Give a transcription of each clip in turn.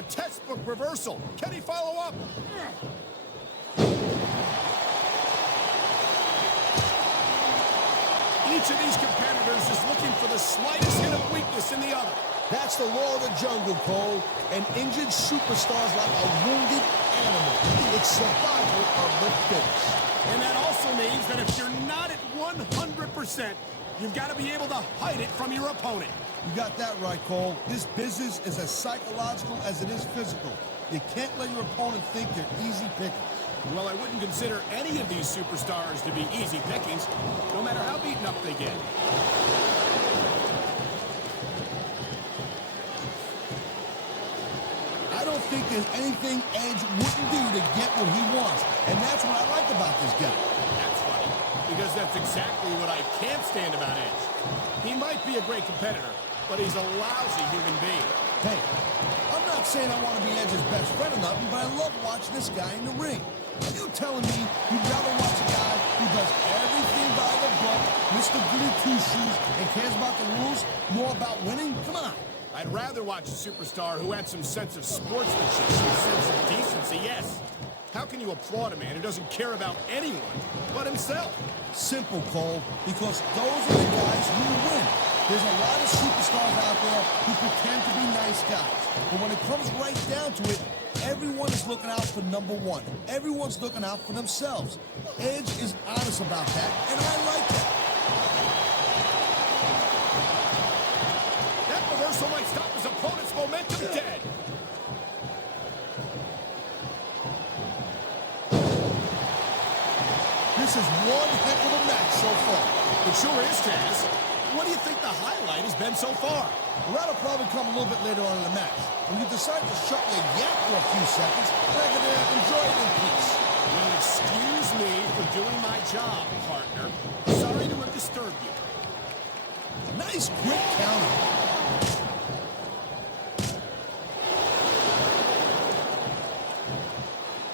A textbook reversal. Can he follow up? Each of these competitors is looking for the slightest hint of weakness in the other. That's the law of the jungle, Cole. An injured superstar is like a wounded animal. It's survival of the fittest. And that also means that if you're not at 100%, you've got to be able to hide it from your opponent. You got that right, Cole. This business is as psychological as it is physical. You can't let your opponent think you're easy pickings. Well, I wouldn't consider any of these superstars to be easy pickings, no matter how beaten up they get. I don't think there's anything Edge wouldn't do to get what he wants, and that's what I like about this guy. That's funny, because that's exactly what I can't stand about Edge. He might be a great competitor, but he's a lousy human being. Hey, I'm not saying I want to be Edge's best friend or nothing, but I love watching this guy in the ring. Are you telling me you'd rather watch a guy who does everything by the book, Mr. Goody Two-Shoes, and cares about the rules, more about winning? Come on. I'd rather watch a superstar who had some sense of sportsmanship, some sense of decency, yes. How can you applaud a man who doesn't care about anyone but himself? Simple, Cole, because those are the guys who win. There's a lot of superstars out there who pretend to be nice guys. But when it comes right down to it, everyone is looking out for number one. Everyone's looking out for themselves. Edge is honest about that, and I like that. That reversal might stop his opponent's momentum dead. This is one heck of a match so far. It sure is, Taz. What do you think the highlight has been so far? Well, that'll probably come a little bit later on in the match. When you decide to shut your yap for a few seconds, and I can enjoy it in peace. Well, excuse me for doing my job, partner. Sorry to have disturbed you. Nice quick counter.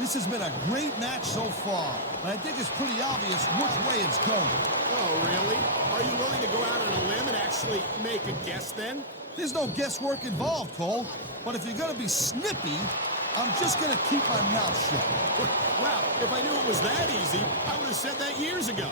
This has been a great match so far, and I think it's pretty obvious which way it's going. Oh, really? Are you willing to go out on a limb and actually make a guess then? There's no guesswork involved, Cole. But if you're going to be snippy, I'm just going to keep my mouth shut. Well, if I knew it was that easy, I would have said that years ago.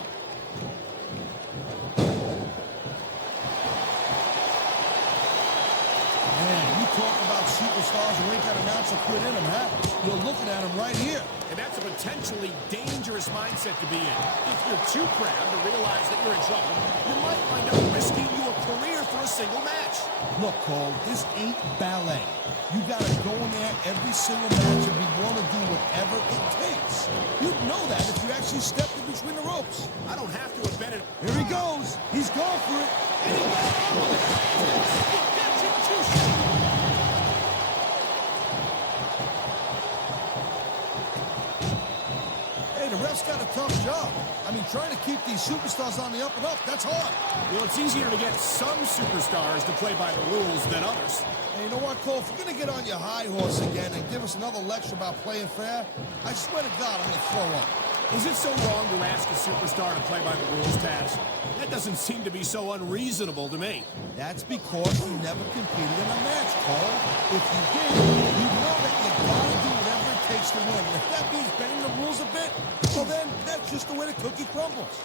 Man, you talk about superstars who ain't got an ounce of quit in them, huh? You're looking at them right here. And that's a potentially dangerous mindset to be in. If you're too proud to realize that you're in trouble, you might wind up risking your career for a single match. Look, Cole, this ain't ballet. You gotta go in there every single match and be willing to do whatever it takes. You'd know that if you actually stepped in between the ropes. I don't have to have been it. Here he goes. He's going for it. And he got on with it. That's it, too short. Hey, the ref's got a tough job. I mean, trying to keep these superstars on the up and up, that's hard. Well, it's easier to get some superstars to play by the rules than others. Hey, you know what, Cole? If you're going to get on your high horse again and give us another lecture about playing fair, I swear to God, I'm going to throw up. Is it so wrong to ask a superstar to play by the rules, Taz? That doesn't seem to be so unreasonable to me. That's because you never competed in a match, Cole. If you did, you know that you gotta do whatever it takes to win. And if that means bending the rules a bit, well then, that's just the way the cookie crumbles.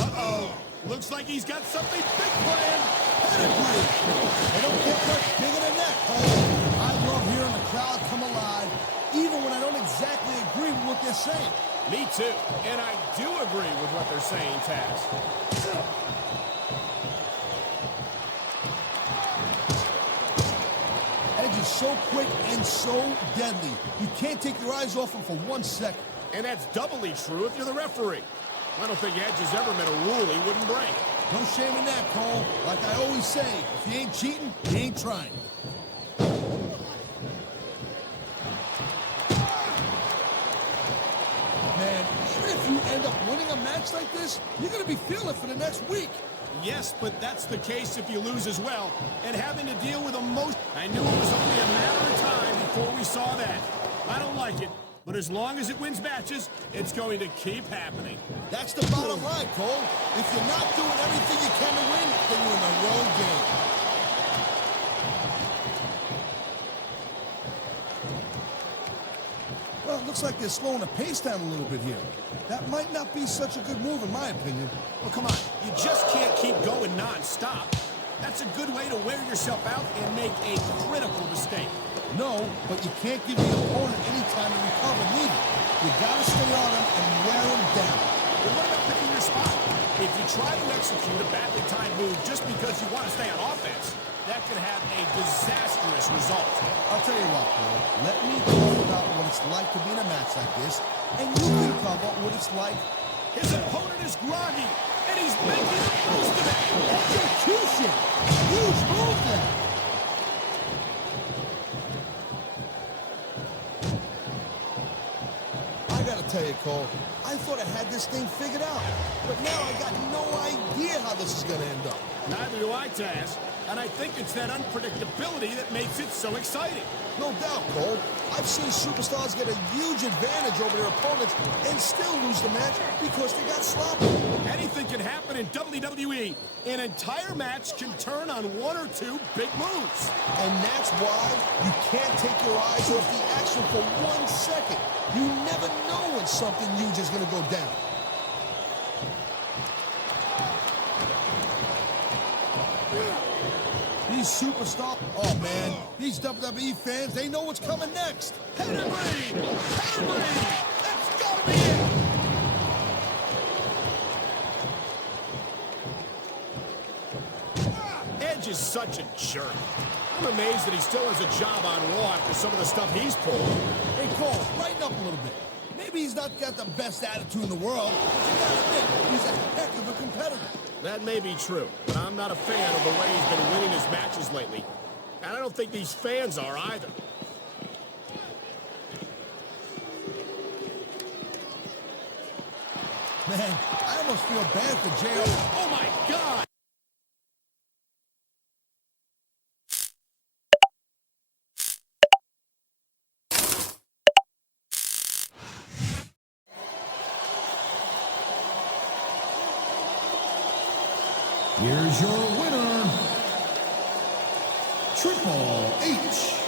Uh-oh. Looks like he's got something big planned. Pedigree. They don't get much bigger than that, Cole. I love hearing the crowd come alive, even when I don't exactly agree with what they're saying. Me too. And I do agree with what they're saying, Taz. Edge is so quick and so deadly. You can't take your eyes off him for 1 second. And that's doubly true if you're the referee. I don't think Edge has ever met a rule he wouldn't break. No shame in that, Cole. Like I always say, if you ain't cheating, you ain't trying. Man, even if you end up winning a match like this, you're going to be feeling it for the next week. Yes, but that's the case if you lose as well. And having to deal with emotion, I knew it was only a matter of time before we saw that. I don't like it. But as long as it wins matches, it's going to keep happening. That's the bottom line, Cole. If you're not doing everything you can to win, looks like they're slowing the pace down a little bit here. That might not be such a good move, in my opinion. Well, come on. You just can't keep going non-stop. That's a good way to wear yourself out and make a critical mistake. No, but you can't give the opponent any time to recover neither. You gotta stay on him and wear him down. Well, what about picking your spot? If you try to execute a badly timed move just because you want to stay on offense, that could have a disastrous result. I'll tell you what, Cole. Let me talk about what it's like to be in a match like this, and you can cover what it's like. His opponent is groggy, and he's making the most of it. Execution! Huge move there. I gotta tell you, Cole, I thought I had this thing figured out, but now I got no idea how this is gonna end up. Neither do I, Taz. And I think it's that unpredictability that makes it so exciting. No doubt, Cole. I've seen superstars get a huge advantage over their opponents and still lose the match because they got sloppy. Anything can happen in WWE. An entire match can turn on one or two big moves. And that's why you can't take your eyes off the action for 1 second. You never know when something huge is going to go down. These superstars, oh man, these WWE fans, they know what's coming next. Pedigree! Pedigree! That's gotta be it! Edge is such a jerk. I'm amazed that he still has a job on Raw after some of the stuff he's pulled. Hey, Cole, lighten up a little bit. Maybe he's not got the best attitude in the world, but you gotta admit, he's a heck of a competitor. That may be true, but I'm not a fan of the way he's been winning his matches lately. And I don't think these fans are either. Man, I almost feel bad for JR. Oh my God! Here's your winner, Triple H.